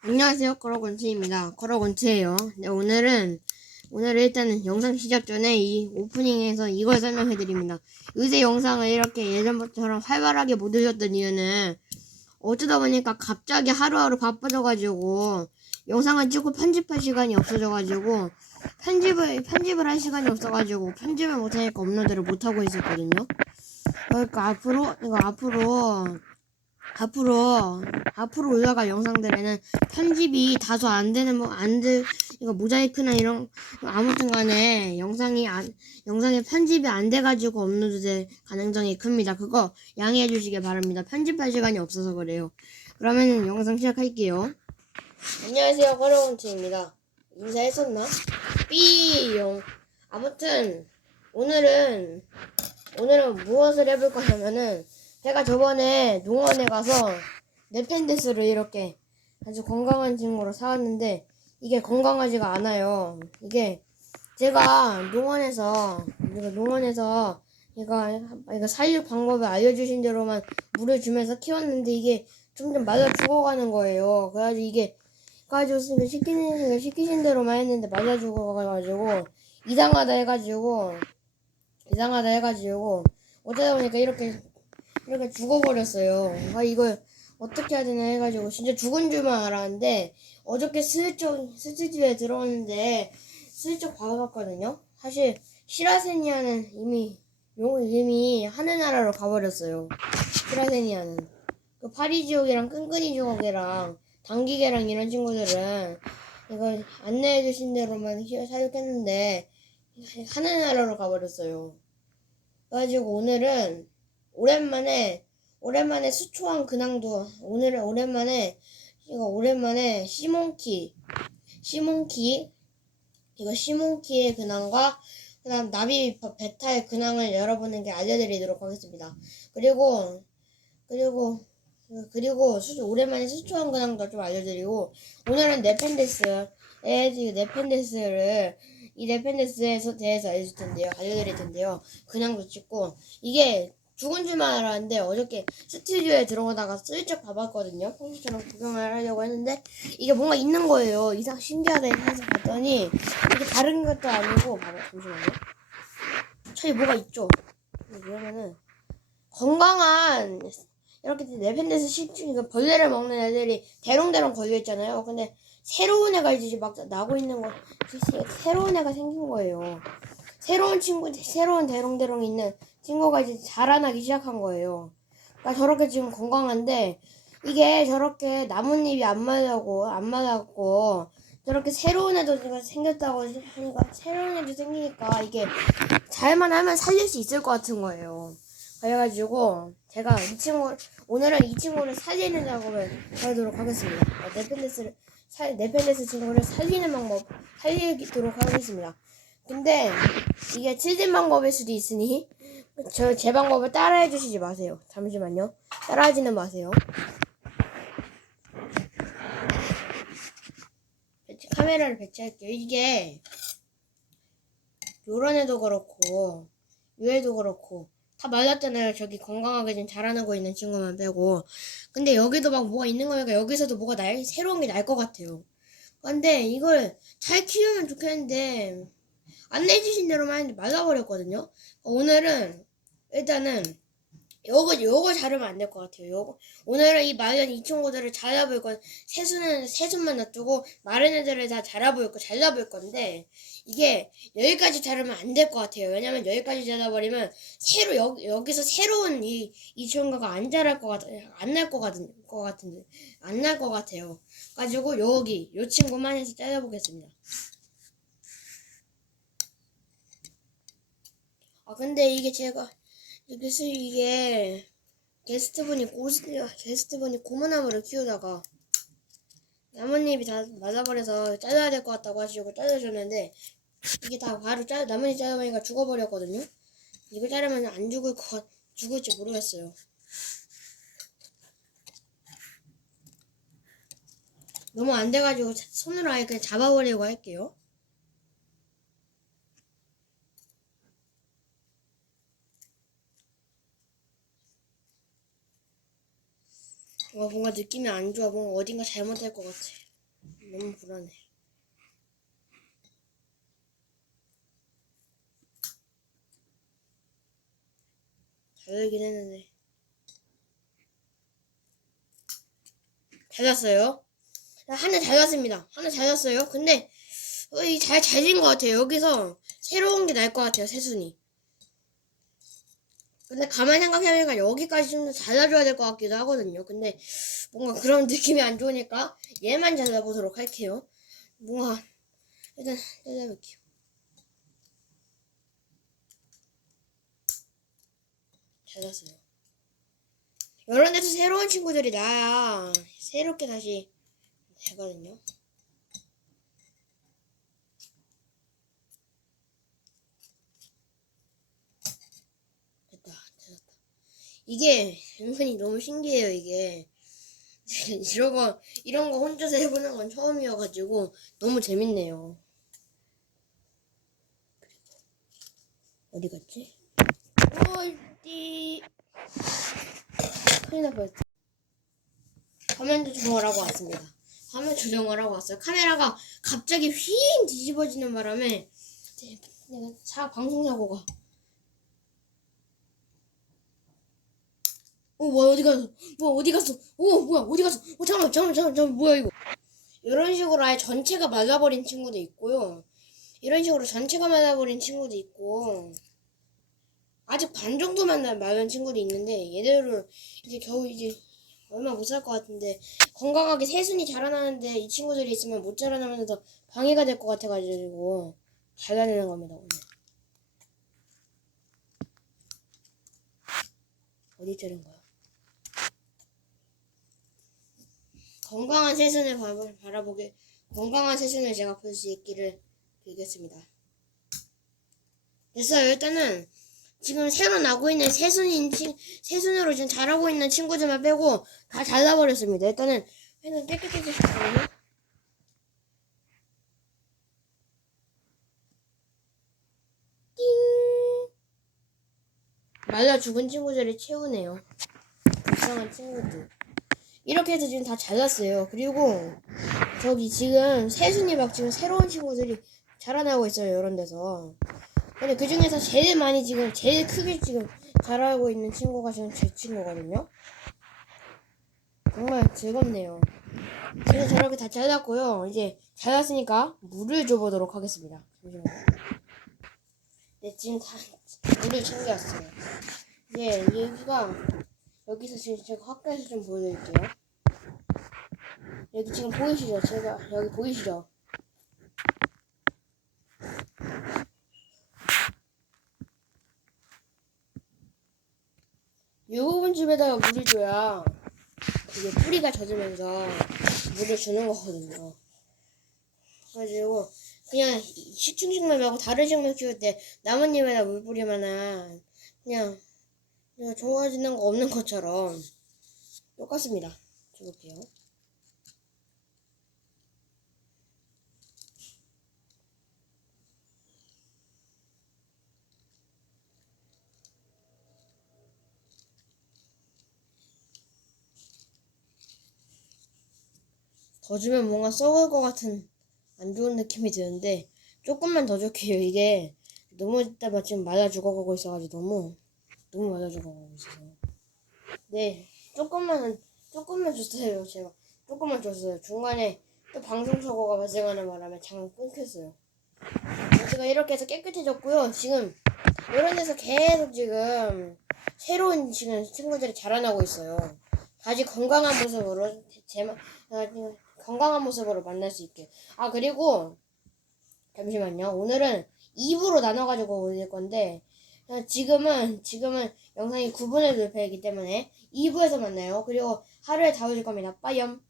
안녕하세요. 거러건치입니다. 거러건치예요. 네, 오늘은 오늘 일단은 영상 시작 전에 이 오프닝에서 이걸 설명해 드립니다. 요새 영상을 이렇게 예전처럼 활발하게 못 올렸던 이유는 어쩌다 보니까 갑자기 하루하루 바빠져 가지고 영상을 찍고 편집할 시간이 없어져 가지고 편집을 편집을 할 시간이 없어 가지고 편집을 못 하니까 업로드를 못 하고 있었거든요. 그러니까 앞으로 이거 앞으로 앞으로 앞으로 올라갈 영상들에는 편집이 다소 안 되는 뭐안들 이거 모자이크나 이런 아무튼간에 영상이 안 영상에 편집이 안 돼가지고 업로드될 가능성이 큽니다. 그거 양해해 주시길 바랍니다. 편집할 시간이 없어서 그래요. 그러면 영상 시작할게요. 안녕하세요, 거러운치입니다. 인사했었나? 삐용. 아무튼 오늘은 오늘은 무엇을 해볼 거냐면은 제가 저번에 농원에 가서 네펜데스를 이렇게 아주 건강한 친구로 사왔는데 이게 건강하지가 않아요. 이게 제가 농원에서 이거 농원에서 이거 이거 살육 방법을 알려주신 대로만 물을 주면서 키웠는데 이게 점점 맞아 죽어가는 거예요. 그래가지고 이게 그래가지고 시키는 시키신 대로만 했는데 맞아 죽어가지고 이상하다 해가지고 이상하다 해가지고 어쩌다 보니까 이렇게 이렇게 죽어버렸어요. 아, 이걸 어떻게 해야 되나 해가지고 진짜 죽은 줄만 알았는데 어저께 슬쩍 스튜디오에 들어왔는데 슬쩍 봐봤거든요. 사실 시라세니아는 이미 용 이미 하늘나라로 가버렸어요. 시라세니아는 그 파리 지옥이랑 끈끈이 지옥이랑 당기개랑 이런 친구들은 이거 안내해 주신 대로만 히- 사육했는데 하늘나라로 가버렸어요. 그래가지고 오늘은 오랜만에 오랜만에 수초한 근황도 오늘은 오랜만에 이거 오랜만에 시몬키 시몬키 이거 시몬키의 근황과 그다음 나비 베타의 근황을 여러분에게 알려드리도록 하겠습니다. 그리고 그리고 그리고 수, 오랜만에 수초한 근황도 좀 알려드리고 오늘은 네펜데스의 네펜데스를 이 네펜데스에 대해서 알려줄 텐데요. 알려드릴 텐데요. 근황도 찍고 이게 죽은 줄만 알았는데 어저께 스튜디오에 들어오다가 슬쩍 봐봤거든요. 평소처럼 구경을 하려고 했는데 이게 뭔가 있는 거예요. 이상 신기하다 해서 봤더니 이게 다른 것도 아니고 봐봐 잠시만요. 저기 뭐가 있죠? 그러면은 건강한 이렇게 네펜데스 식충 이거 벌레를 먹는 애들이 대롱대롱 걸려 있잖아요. 근데 새로운 애가 이제 막 나고 있는 거 새로운 애가 생긴 거예요. 새로운 친구 새로운 대롱대롱 있는 친구가 이제 자라나기 시작한 거예요. 그러니까 저렇게 지금 건강한데 이게 저렇게 나뭇잎이 안 맞고 안 맞았고 저렇게 새로운 애도 지금 생겼다고 하니까 새로운 애도 생기니까 이게 잘만 하면 살릴 수 있을 것 같은 거예요. 그래가지고 제가 이 친구 오늘은 이 친구를 살리는 작업을 하도록 하겠습니다. 어, 네펜데스를 살 네펜데스 친구를 살리는 방법 살리도록 하겠습니다. 근데 이게 틀린 방법일 수도 있으니 저 제 방법을 따라해 주시지 마세요. 잠시만요. 따라하지는 마세요. 배치, 카메라를 배치할게요. 이게 요런 애도 그렇고 요 애도 그렇고 다 맞았잖아요. 저기 건강하게 좀 자라나고 있는 친구만 빼고. 근데 여기도 막 뭐가 있는 거니까 여기서도 뭐가 날 새로운 게 날 것 같아요. 근데 이걸 잘 키우면 좋겠는데 안내해주신 대로만 했는데 맞아버렸거든요. 오늘은 일단은 요거 요거 자르면 안 될 것 같아요. 요거 오늘은 이 마련 이 친구들을 잘라볼 건 세수는 세수만 놔두고 마른 애들을 다 잘라볼 거 잘라볼 건데 이게 여기까지 자르면 안 될 것 같아요. 왜냐면 여기까지 잘라버리면 새로 여기 여기서 새로운 이 이 친구가 안 자랄 것 같아 안날 것 같은 것 같은데 안 날 것 같아요. 가지고 여기 요 친구만 해서 잘라보겠습니다. 아 근데 이게 제가 수 이게 게스트분이 고 게스트분이 고무나무를 키우다가 나뭇잎이 다 맞아버려서 잘라야 될 것 같다고 하시고 잘라줬는데 이게 다 바로 잘 나뭇잎 잘라보니까 죽어버렸거든요. 이거 자르면 안 죽을 것 같- 죽을지 모르겠어요. 너무 안 돼가지고 자- 손으로 아예 그냥 잡아버리고 할게요. 와 뭔가 느낌이 안 좋아. 뭔가 어딘가 잘못될 것 같아. 너무 불안해. 잘 되긴 했는데. 잘 잤어요. 하나 잘 잤습니다. 하나 잘 잤어요. 근데, 어, 이잘 잘진 것 같아요. 여기서 새로운 게 날 것 같아요. 새순이. 근데 가만히 생각해보니까 여기까지 좀 더 잘라줘야 될 것 같기도 하거든요. 근데 뭔가 그런 느낌이 안 좋으니까 얘만 잘라보도록 할게요. 뭔가 일단 잘라볼게요. 잘랐어요. 이런 데서 새로운 친구들이 나야 새롭게 다시 되거든요. 됐다, 찾았다. 이게 은근히 너무 신기해요, 이게. 이런 거, 이런 거 혼자서 해보는 건 처음이어가지고 너무 재밌네요. 어디 갔지? 어디? 큰일 날 뻔했다. 화면 조정을 하고 왔습니다. 화면 조정을 하고 왔어요. 카메라가 갑자기 휘 뒤집어지는 바람에 제- 내가 차 방송 사고가 어 뭐야 어디 갔어? 뭐 어디 갔어? 어 뭐야 어디 갔어? 어 잠깐만 잠깐만 잠깐만 잠깐만 뭐야 이거? 이런 식으로 아예 전체가 말라버린 친구도 있고요. 이런 식으로 전체가 말라버린 친구도 있고 아직 반 정도만 나- 마른 친구도 있는데 얘들을 이제 겨우 이제 얼마 못 살 것 같은데 건강하게 새순이 자라나는데 이 친구들이 있으면 못 자라나면서 방해가 될 것 같아가지고 잘라내는 겁니다 오늘. 어디 자른 거야? 건강한 바- 바라보게 건강한 새순을 제가 볼 수 있기를 빌겠습니다. 됐어요. 일단은 지금 새로 나고 있는 새순인 친 새순으로 지금 자라고 있는 친구들만 빼고 다 잘라버렸습니다. 일단은 일단 깨끗해지 잠깐만요. 띵 말라 죽은 친구들을 채우네요. 불쌍한 친구들. 이렇게 해서 지금 다 잘랐어요. 그리고 저기 지금 새순이 막 지금 새로운 친구들이 자라나고 있어요. 이런 데서. 근데 그 중에서 제일 많이 지금 제일 크게 지금 자라고 있는 친구가 지금 제 친구거든요. 정말 즐겁네요. 그래서 저렇게 다 잘랐고요. 이제 잘랐으니까 물을 줘보도록 하겠습니다. 잠시만요. 네, 지금 다 물을 챙겨왔어요. 이제 여기가 여기서 지금 제가 가까이서 좀 보여드릴게요. 여기 지금 보이시죠? 제가 여기 보이시죠? 이 부분 집에다가 물을 줘야 이게 뿌리가 젖으면서 물을 주는 거거든요. 그래가지고 그냥 식충식물 말고 다른 식물 키울 때 나뭇잎에다 물 뿌리면은 그냥 그냥 좋아지는 거 없는 것처럼 똑같습니다. 줘볼게요. 더 주면 뭔가 썩을 것 같은 안 좋은 느낌이 드는데 조금만 더 줄게요. 이게 너무 있다가 지금 맞아 죽어가고 있어가지고 너무 너무 맞아 죽어가고 있어서 네 조금만 조금만 줬어요 제가. 조금만 줬어요. 중간에 또 방송 사고가 발생하는 바람에 잠깐 끊겼어요. 제가 이렇게 해서 깨끗해졌고요. 지금 이런 데서 계속 지금 새로운 지금 친구들이 자라나고 있어요. 다시 건강한 모습으로 제, 마- 아, 건강한 모습으로 만날 수 있게. 아 그리고 잠시만요. 오늘은 2부로 나눠가지고 올릴 건데 어, 지금은 지금은 영상이 9분에 돌파이기 때문에 2부에서 만나요. 그리고 하루에 다 올릴 겁니다. 빠이염.